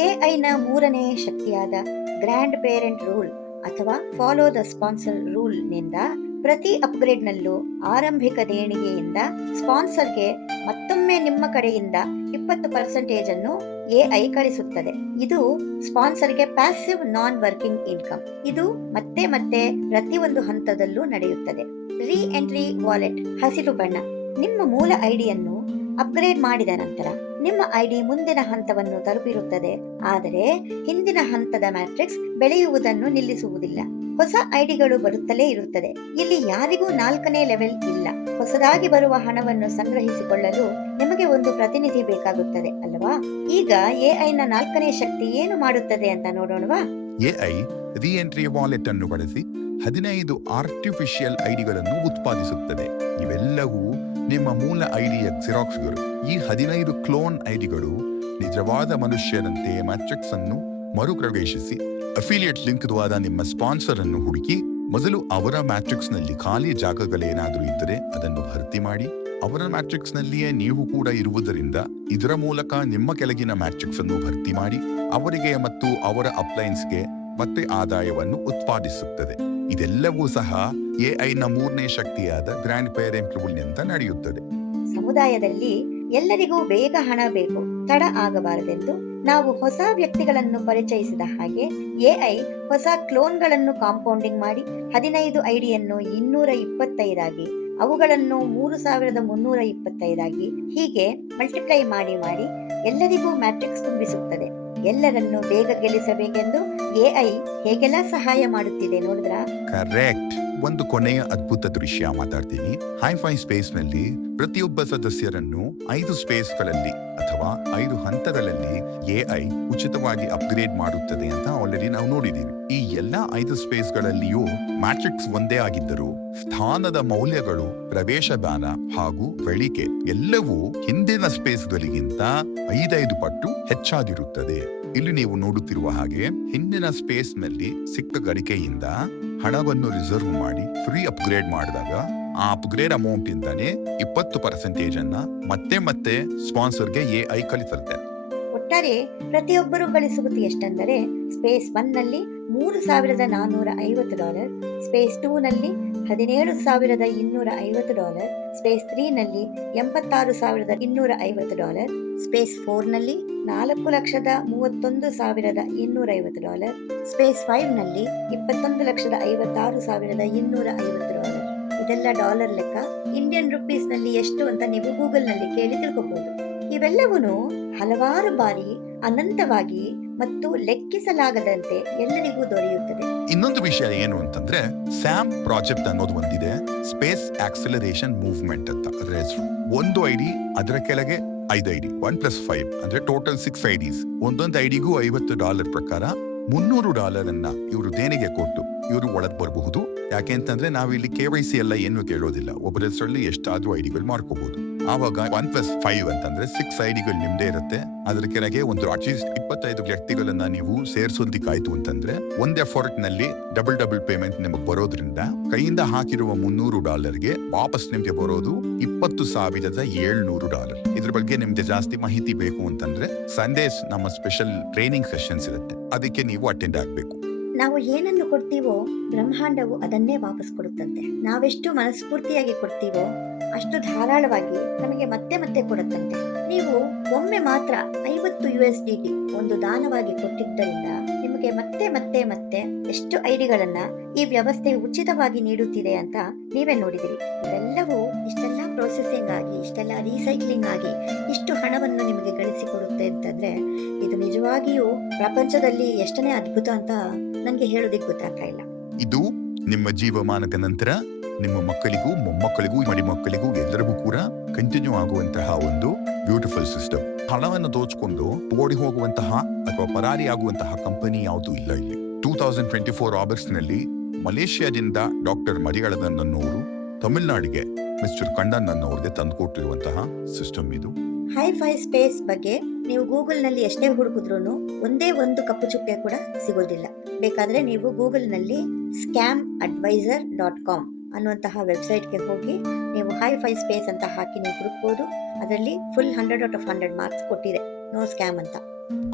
ಎಐನ 3ನೇ ಶಕ್ತಿಯಾದ ಗ್ರ್ಯಾಂಡ್ ಪೇರೆಂಟ್ ರೂಲ್ ಅಥವಾ ಫಾಲೋ ದ ಸ್ಪಾನ್ಸರ್ ರೂಲ್ ನಿಂದ ಪ್ರತಿ ಅಪ್ಗ್ರೇಡ್ನಲ್ಲೂ ಆರಂಭಿಕ ದೇಣಿಗೆಯಿಂದ ಸ್ಪಾನ್ಸರ್ಗೆ ಮತ್ತೊಮ್ಮೆ ನಿಮ್ಮ ಕಡೆಯಿಂದ 20% ಅನ್ನು ಎಐ ಕಳಿಸುತ್ತದೆ. ಇದು ಸ್ಪಾನ್ಸರ್ಗೆ ಪ್ಯಾಸಿವ್ ನಾನ್ ವರ್ಕಿಂಗ್ ಇನ್ಕಮ್. ಇದು ಮತ್ತೆ ಮತ್ತೆ ಪ್ರತಿಯೊಂದು ಹಂತದಲ್ಲೂ ನಡೆಯುತ್ತದೆ. ರೀ ಎಂಟ್ರಿ ವಾಲೆಟ್ ಹಸಿರು ಬಣ್ಣ. ನಿಮ್ಮ ಮೂಲ ಐಡಿಯನ್ನು ಅಪ್ಗ್ರೇಡ್ ಮಾಡಿದ ನಂತರ ನಿಮ್ಮ ಐಡಿ ಮುಂದಿನ ಹಂತವನ್ನು ತಲುಪಿರುತ್ತದೆ. ಆದರೆ ಹಿಂದಿನ ಹಂತದ ಮ್ಯಾಟ್ರಿಕ್ಸ್ ಬೆಳೆಯುವುದನ್ನು ನಿಲ್ಲಿಸುವುದಿಲ್ಲ. ಹೊಸ ಐಡಿಗಳು ಬರುತ್ತಲೇ ಇರುತ್ತದೆ. ಇಲ್ಲಿ ಯಾರಿಗೂ 4ನೇ ಲೆವೆಲ್ ಇಲ್ಲ. ಹೊಸದಾಗಿ ಬರುವ ಹಣವನ್ನು ಸಂಗ್ರಹಿಸಿಕೊಳ್ಳಲು ನಿಮಗೆ ಒಂದು ಪ್ರತಿನಿಧಿ ಬೇಕಾಗುತ್ತದೆ ಅಲ್ಲವಾ? ಈಗ ಎಐ ನ 4ನೇ ಶಕ್ತಿ ಏನು ಮಾಡುತ್ತದೆ ಅಂತ ನೋಡೋಣವಾ? ಎಐ ರಿಎಂಟ್ರಿ ವಾಲೆಟ್ ಅನ್ನು ಬಳಸಿ 15 ಆರ್ಟಿಫಿಷಿಯಲ್ ಐಡಿಗಳನ್ನು ಉತ್ಪಾದಿಸುತ್ತದೆ. ಇವೆಲ್ಲವೂ ನಿಮ್ಮ ಮೂಲ ಐಡಿಯ ಜೆರಾಕ್ಸ್ಗಳು. ಈ 15 ಕ್ಲೋನ್ ಐಡಿಗಳು ನಿಜವಾದ ಮನುಷ್ಯರಂತೆ ಮ್ಯಾಟ್ರಿಕ್ಸ್ ಅನ್ನು ಮರುಪ್ರವೇಶಿಸಿ ಅಫಿಲಿಯೇಟ್ ಲಿಂಕ್ ದ್ವಾರ ನಿಮ್ಮ ಸ್ಪಾನ್ಸರ್ ಅನ್ನು ಹುಡುಕಿ ಮೊದಲು ಅವರ ಮ್ಯಾಟ್ರಿಕ್ಸ್ ನಲ್ಲಿ ಖಾಲಿ ಜಾಗಗಳೇನಾದರೂ ಇದ್ದರೆ ಅದನ್ನು ಭರ್ತಿ ಮಾಡಿ. ಅವರ ಮ್ಯಾಟ್ರಿಕ್ಸ್ ನಲ್ಲಿಯೇ ನೀವು ಕೂಡ ಇರುವುದರಿಂದ ಇದರ ಮೂಲಕ ನಿಮ್ಮ ಕೆಳಗಿನ ಮ್ಯಾಟ್ರಿಕ್ಸ್ ಅನ್ನು ಭರ್ತಿ ಮಾಡಿ ಅವರಿಗೆ ಮತ್ತು ಅವರ ಅಪ್ಲೈನ್ಸ್ಗೆ ಮತ್ತೆ ಆದಾಯವನ್ನು ಉತ್ಪಾದಿಸುತ್ತದೆ. ಇದೆಲ್ಲವೂ ಸಹ ಎಐ ನ 3ನೇ ಶಕ್ತಿಯಾದ ಗ್ರ್ಯಾಂಡ್ ಪೇರೆಂಟ್ ರೂಲ್ ನಿಂದ ನಡೆಯುತ್ತದೆ. ಸಮುದಾಯದಲ್ಲಿ ಎಲ್ಲರಿಗೂ ಬೇಗ ಹಣ ಬೇಕು, ತಡ ಆಗಬಾರದೆಂದು ನಾವು ಹೊಸ ವ್ಯಕ್ತಿಗಳನ್ನು ಪರಿಚಯಿಸಿದ ಹಾಗೆ ಎಐ ಹೊಸ ಕ್ಲೋನ್ಗಳನ್ನು ಕಾಂಪೌಂಡಿಂಗ್ ಮಾಡಿ 15 ಐಡಿಯನ್ನು 225 ಆಗಿ, ಅವುಗಳನ್ನು 3325 ಆಗಿ, ಹೀಗೆ ಮಲ್ಟಿಪ್ಲೈ ಮಾಡಿ ಎಲ್ಲರಿಗೂ ಮ್ಯಾಟ್ರಿಕ್ಸ್ ತುಂಬಿಸುತ್ತದೆ. ಎಲ್ಲರನ್ನು ಬೇಗ ಗೆಲ್ಲಿಸಬೇಕೆಂದು ಎಐ ಹೇಗೆಲ್ಲ ಸಹಾಯ ಮಾಡುತ್ತಿದೆ ನೋಡಿದ್ರಾ? ಕರೆಕ್ಟ್. ಒಂದು ಕೊನೆಯ ಅದ್ಭುತ ದೃಶ್ಯ ಮಾತಾಡ್ತೀನಿ. ಹೈಫೈ ಸ್ಪೇಸ್ ನಲ್ಲಿ ಪ್ರತಿಯೊಬ್ಬ ಸದಸ್ಯರನ್ನು 5 ಸ್ಪೇಸ್ಗಳಲ್ಲಿ ಅಥವಾ 5 ಹಂತಗಳಲ್ಲಿ ಎಐ ಉಚಿತವಾಗಿ ಅಪ್ಗ್ರೇಡ್ ಮಾಡುತ್ತದೆ ಅಂತ ಆಲ್ರೆಡಿ ನಾವು ನೋಡಿದೀವಿ. ಈ ಎಲ್ಲಾ 5 ಸ್ಪೇಸ್ಗಳಲ್ಲಿಯೂ ಮ್ಯಾಟ್ರಿಕ್ಸ್ ಒಂದೇ ಆಗಿದ್ದರೂ ಸ್ಥಾನದ ಮೌಲ್ಯಗಳು, ಪ್ರವೇಶ ದಾನ ಹಾಗೂ ಗಳಿಕೆ ಎಲ್ಲವೂ ಹಿಂದಿನ ಸ್ಪೇಸ್ಗಳಿಗಿಂತ 5 ಪಟ್ಟು ಹೆಚ್ಚಾಗಿರುತ್ತದೆ. ಇಲ್ಲಿ ನೀವು ನೋಡುತ್ತಿರುವ ಹಾಗೆ ಹಿಂದಿನ ಸ್ಪೇಸ್ ನಲ್ಲಿ ಸಿಕ್ಕ ಗಳಿಕೆಯಿಂದ ಹಣವನ್ನು ರಿಸರ್ವ್ ಮಾಡಿ ಫ್ರೀ ಅಪ್ಗ್ರೇಡ್ ಮಾಡಿದಾಗ ಆ ಅಪ್ಗ್ರೇಡ್ ಅಮೌಂಟ್ ಇಂದಾನೆ 20% ಅನ್ನ ಮತ್ತೆ ಸ್ಪಾನ್ಸರ್ಗೆ ಎಐ ಕಳಿಸುತ್ತೆ. ಒಟ್ಟಾರೆ ಪ್ರತಿಯೊಬ್ಬರು ಗಳಿಸುವುದು ಎಷ್ಟೆಂದರೆ, ಸ್ಪೇಸ್ 1 ನಲ್ಲಿ $3,450, ಸ್ಪೇಸ್ 2 ನಲ್ಲಿ $17,250, ಸ್ಪೇಸ್ 3 ನಲ್ಲಿ $86,250, ಸ್ಪೇಸ್ 4 ನಲ್ಲಿ $4,31,250, ಸ್ಪೇಸ್ 5 ನಲ್ಲಿ $21,56,250. ಇದೆಲ್ಲ ಡಾಲರ್ ಲೆಕ್ಕ. ಇಂಡಿಯನ್ ರುಪೀಸ್ ನಲ್ಲಿ ಎಷ್ಟು ಅಂತ ನೀವು ಗೂಗಲ್ ನಲ್ಲಿ ಕೇಳಿ ತಿಳ್ಕೊಬಹುದು. ಇವೆಲ್ಲವೂ ಹಲವಾರು ಬಾರಿ ಅನಂತವಾಗಿ ಮತ್ತು ಲೆಕ್ಕಿಸಲಾಗದಂತೆ ಎಲ್ಲರಿಗೂ ದೊರೆಯುತ್ತದೆ. ಇನ್ನೊಂದು ವಿಷಯ ಏನು ಅಂತಂದ್ರೆ, ಸ್ಯಾಮ್ ಪ್ರಾಜೆಕ್ಟ್ ಅನ್ನೋದು ಒಂದಿದೆ, ಸ್ಪೇಸ್ ಆಕ್ಸಲರೇಷನ್ ಮೂವ್ಮೆಂಟ್ ಅಂತ. ಅದರ ಹೆಸರು. ಒಂದು ಐಡಿ, ಅದರ ಕೆಳಗೆ 5 ಐಡಿ, 1+5 ಅಂದ್ರೆ ಟೋಟಲ್ 6 ಐಡೀಸ್. ಒಂದೊಂದು ಐಡಿಗೂ $50 ಪ್ರಕಾರ $300 ಅನ್ನ ಇವರು ದೇಣಿಗೆ ಕೊಟ್ಟು ಇವರು ಒಳಗ್ ಬರಬಹುದು. ಯಾಕೆ ಅಂತಂದ್ರೆ ನಾವಿಲ್ಲಿ KYC ಎಲ್ಲ ಏನು ಕೇಳೋದಿಲ್ಲ. ಒಬ್ಬರ ಹೆಸರಲ್ಲಿ ಎಷ್ಟಾದ್ರೂ ಐಡಿಗಳು ಮಾಡ್ಕೋಬಹುದು. ಆವಾಗ 1+5 ಅಂತಂದ್ರೆ 6 ಐಡಿಗಳು ನಿಮ್ದೇ ಇರುತ್ತೆ. ಅದರ ಕೆಳಗೆ ಒಂದು ಅಟ್ಲೀಸ್ಟ್ 25 ವ್ಯಕ್ತಿಗಳನ್ನ ನೀವು ಸೇರ್ಸೋದಿಕ್ಕಾಯ್ತು ಅಂತಂದ್ರೆ ಒಂದ್ ಎಫರ್ಟ್ ನಲ್ಲಿ ಡಬಲ್ ಪೇಮೆಂಟ್ ನಿಮಗೆ ಬರೋದ್ರಿಂದ ಕೈಯಿಂದ ಹಾಕಿರುವ $300ಗೆ ವಾಪಸ್ ನಿಮ್ಗೆ ಬರೋದು $20,700. ಇದ್ರ ಬಗ್ಗೆ ನಿಮ್ಗೆ ಜಾಸ್ತಿ ಮಾಹಿತಿ ಬೇಕು ಅಂತಂದ್ರೆ ಸಂಡೇಸ್ ನಮ್ಮ ಸ್ಪೆಷಲ್ ಟ್ರೈನಿಂಗ್ ಸೆಷನ್ಸ್ ಇರುತ್ತೆ, ಅದಕ್ಕೆ ನೀವು ಅಟೆಂಡ್ ಆಗ್ಬೇಕು. ನಾವು ಏನನ್ನು ಕೊಡ್ತೀವೋ ಬ್ರಹ್ಮಾಂಡವು ಅದನ್ನೇ ವಾಪಸ್ ಕೊಡುತ್ತಂತೆ. ನಾವೆಷ್ಟು ಮನಸ್ಫೂರ್ತಿಯಾಗಿ ಕೊಡ್ತೀವೋ ಅಷ್ಟು ಧಾರಾಳವಾಗಿ ನಮಗೆ ಮತ್ತೆ ಕೊಡುತ್ತಂತೆ. ನೀವು ಒಮ್ಮೆ ಮಾತ್ರ $50 ಒಂದು ದಾನವಾಗಿ ಕೊಟ್ಟಿದ್ದರಿಂದ ನಿಮಗೆ ಮತ್ತೆ ಎಷ್ಟು ಐಡಿಗಳನ್ನ ಈ ವ್ಯವಸ್ಥೆ ಉಚಿತವಾಗಿ ನೀಡುತ್ತಿದೆ ಅಂತ ನೀವೇ ನೋಡಿದಿರಿ. ಇವೆಲ್ಲವೂ ಇಷ್ಟೆಲ್ಲ ಪ್ರೊಸೆಸಿಂಗ್ ಆಗಿ, ಇಷ್ಟೆಲ್ಲ ರೀಸೈಕ್ಲಿಂಗ್ ಆಗಿ ಇಷ್ಟು ಹಣವನ್ನು ನಿಮಗೆ ಗಳಿಸಿಕೊಡುತ್ತೆ ಅಂತಂದ್ರೆ ಇದು ನಿಜವಾಗಿಯೂ ಪ್ರಪಂಚದಲ್ಲಿ ಎಷ್ಟನೇ ಅದ್ಭುತ ಅಂತ ನನಗೆ ಹೇಳೋದಿಕ್ ಗೊತ್ತಾಗ್ತಾ ಇಲ್ಲ. ಇದು ನಿಮ್ಮ ಜೀವಮಾನದ ನಂತರ ನಿಮ್ಮ ಮಕ್ಕಳಿಗೂ, ಮೊಮ್ಮಕ್ಕಳಿಗೂ, ಮರಿಮಕ್ಕಳಿಗೂ ಎಲ್ಲರಿಗೂ ಕೂಡ ಕಂಟಿನ್ಯೂ ಆಗುವಂತಹ ಒಂದು ಬ್ಯೂಟಿಫುಲ್ ಸಿಸ್ಟಮ್. ಹಣವನ್ನು ದೋಚಿಕೊಂಡು ಓಡಿ ಹೋಗುವಂತಹ ಅಥವಾ ಪರಾರಿ ಆಗುವಂತಹ ಕಂಪನಿ ಯಾವುದು ಇಲ್ಲ ಇಲ್ಲಿ. 2024 ಆಗಸ್ಟ್ ನಲ್ಲಿ ಮಲೇಷ್ಯಾದಿಂದ ಡಾಕ್ಟರ್ ಮರಿಗಳದನ್ ಅನ್ನೋರು ತಮಿಳುನಾಡಿಗೆ ಮಿಸ್ಟರ್ ಕಂಡನ್ ಅನ್ನೋರಿಗೆ ತಂದುಕೊಟ್ಟಿರುವಂತಹ ಸಿಸ್ಟಮ್ ಇದು. ಹೈಫೈ ಸ್ಪೇಸ್ ಬಗ್ಗೆ ನೀವು ಗೂಗಲ್ ನಲ್ಲಿ ಎಷ್ಟೇ ಹುಡುಕಿದ್ರು ಒಂದೇ ಒಂದು ಕಪ್ಪು ಚುಕ್ಕೆ ಕೂಡ ಸಿಗೋದಿಲ್ಲ. ಬೇಕಾದ್ರೆ ನೀವು ಗೂಗಲ್ ನಲ್ಲಿ scamadvisor.com ಅನ್ನುವಂತಹ ವೆಬ್ಸೈಟ್ಗೆ ಹೋಗಿ ನೀವು ಹೈಫೈ ಸ್ಪೇಸ್ ಅಂತ ಹಾಕಿ ನೀವು ಹುಡುಕ್ಬೋದು. ಅದರಲ್ಲಿ ಫುಲ್ 100/100 ಮಾರ್ಕ್ಸ್ ಕೊಟ್ಟಿದೆ, ನೋ ಸ್ಕ್ಯಾಮ್ ಅಂತ.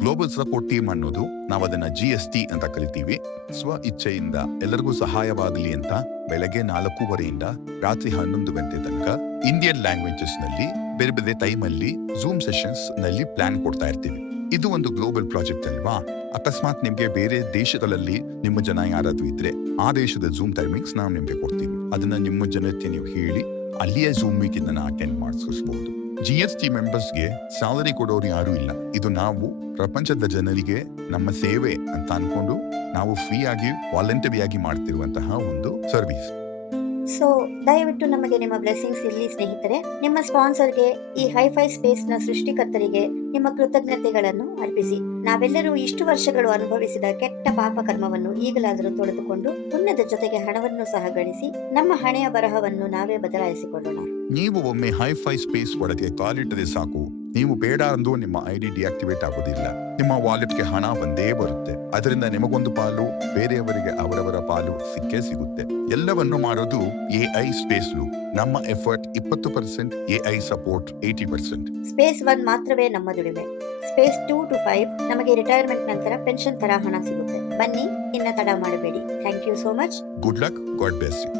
ಗ್ಲೋಬಲ್ ಸಪೋರ್ಟ್ ಟೀಮ್ ಅನ್ನೋದು ನಾವು ಅದನ್ನ GST ಅಂತ ಕರಿತೀವಿ. ಸ್ವ ಇಚ್ಛೆಯಿಂದ ಎಲ್ಲರಿಗೂ ಸಹಾಯವಾಗಲಿ ಅಂತ ಬೆಳಗ್ಗೆ 4:30 ರಾತ್ರಿ 11 ಗಂಟೆ ತನಕ ಇಂಡಿಯನ್ ಲ್ಯಾಂಗ್ವೇಜಸ್ ನಲ್ಲಿ ಬೇರೆ ಟೈಮ್ ಅಲ್ಲಿ ಝೂಮ್ ಸೆಷನ್ಸ್ ನಲ್ಲಿ ಪ್ಲಾನ್ ಕೊಡ್ತಾ ಇರ್ತೀವಿ. ಇದು ಒಂದು ಗ್ಲೋಬಲ್ ಪ್ರಾಜೆಕ್ಟ್ ಅಲ್ವಾ? ಅಕಸ್ಮಾತ್ ನಿಮ್ಗೆ ಬೇರೆ ದೇಶಗಳಲ್ಲಿ ನಿಮ್ಮ ಜನ ಯಾರಾದ್ರೂ ಇದ್ರೆ ಆ ದೇಶದ ಝೂಮ್ ಟೈಮಿಂಗ್ಸ್ ನಾವು ನಿಮ್ಗೆ ಕೊಡ್ತೀವಿ. ಅದನ್ನ ನಿಮ್ಮ ಜನತೆ ನೀವು ಹೇಳಿ ಅಲ್ಲಿಯೇ ಝೂಮ್ ಮೀಟಿಂಗ್ ಅನ್ನ ಅಟೆಂಡ್ ಮಾಡಿಸ್ಬಹುದು. GST ಮೆಂಬರ್ಸ್ಗೆ ಸ್ಯಾಲರಿ ಕೊಡೋರು ಯಾರು ಇಲ್ಲ. ಇದು ನಾವು ಪ್ರಪಂಚದ ಜನರಿಗೆ ನಮ್ಮ ಸೇವೆ ಅಂತ ಅನ್ಕೊಂಡು ನಾವು ಫ್ರೀ ಆಗಿ ವಾಲಂಟರಿ ಆಗಿ ಮಾಡ್ತಿರುವಂತಹ ಒಂದು ಸರ್ವಿಸ್. ಸೊ ದಯವಿಟ್ಟು ನಮಗೆ ನಿಮ್ಮ ಬ್ಲೆಸ್ಸಿಂಗ್ಸ್ ಇರಲಿ ಸ್ನೇಹಿತರೆ. ನಿಮ್ಮ ಸ್ಪಾನ್ಸರ್ಗೆ, ಈ ಹೈಫೈ ಸ್ಪೇಸ್ ನ ಸೃಷ್ಟಿಕರ್ತರಿಗೆ ನಿಮ್ಮ ಕೃತಜ್ಞತೆಗಳನ್ನು ಅರ್ಪಿಸಿ. ನಾವೆಲ್ಲರೂ ಇಷ್ಟು ವರ್ಷಗಳು ಅನುಭವಿಸಿದ ಕೆಟ್ಟ ಪಾಪ ಕರ್ಮವನ್ನು ಈಗಲಾದರೂ ತೊಳೆದುಕೊಂಡು ಪುಣ್ಯದ ಜೊತೆಗೆ ಹಣವನ್ನು ಸಹ ಗಳಿಸಿ ನಮ್ಮ ಹಣೆಯ ಬರಹವನ್ನು ನಾವೇ ಬದಲಾಯಿಸಿಕೊಳ್ಳೋಣ. ನೀವು ಒಮ್ಮೆ ಹೈಫೈ ಸ್ಪೇಸ್ ಒಳಗೆ ಕಾಲಿಟ್ಟರೆ ಸಾಕು, ನೀವು ಬೇಡ ಅಂದು ನಿಮ್ಮ ID ಡಿಆಕ್ಟಿವೇಟ್ ಆಗೋದಿಲ್ಲ. ನಿಮ್ಮ ವಾಲೆಟ್ಗೆ ಹಣ ಬಂದೇ ಬರುತ್ತೆ. ಅದರಿಂದ ನಿಮಗೊಂದು ಪಾಲು, ಬೇರೆಯವರಿಗೆ ಅವರವರ ಪಾಲು ಸಿಕ್ಕೇ ಸಿಗುತ್ತೆ. ಎಲ್ಲವನ್ನು ಮಾಡೋದು AI ಸ್ಪೇಸ್ ಲೂಪ್. ನಮ್ಮ ಎಫರ್ಟ್ 20%, AI ಸಪೋರ್ಟ್ 80%. ಸ್ಪೇಸ್ 1 ಮಾತ್ರವೇ ನಮ್ಮ ದುಡಿಮೆ. ಸ್ಪೇಸ್ 2 to 5 ನಮಗೆ ರಿಟೈರ್ಮೆಂಟ್ ನಂತರ ಪೆನ್ಷನ್ ತರ ಹಣ ಸಿಗುತ್ತೆ. ಬನ್ನಿ, ಇನ್ನ ತಡ ಮಾಡಬೇಡಿ. Thank you so much. Good luck, God bless you.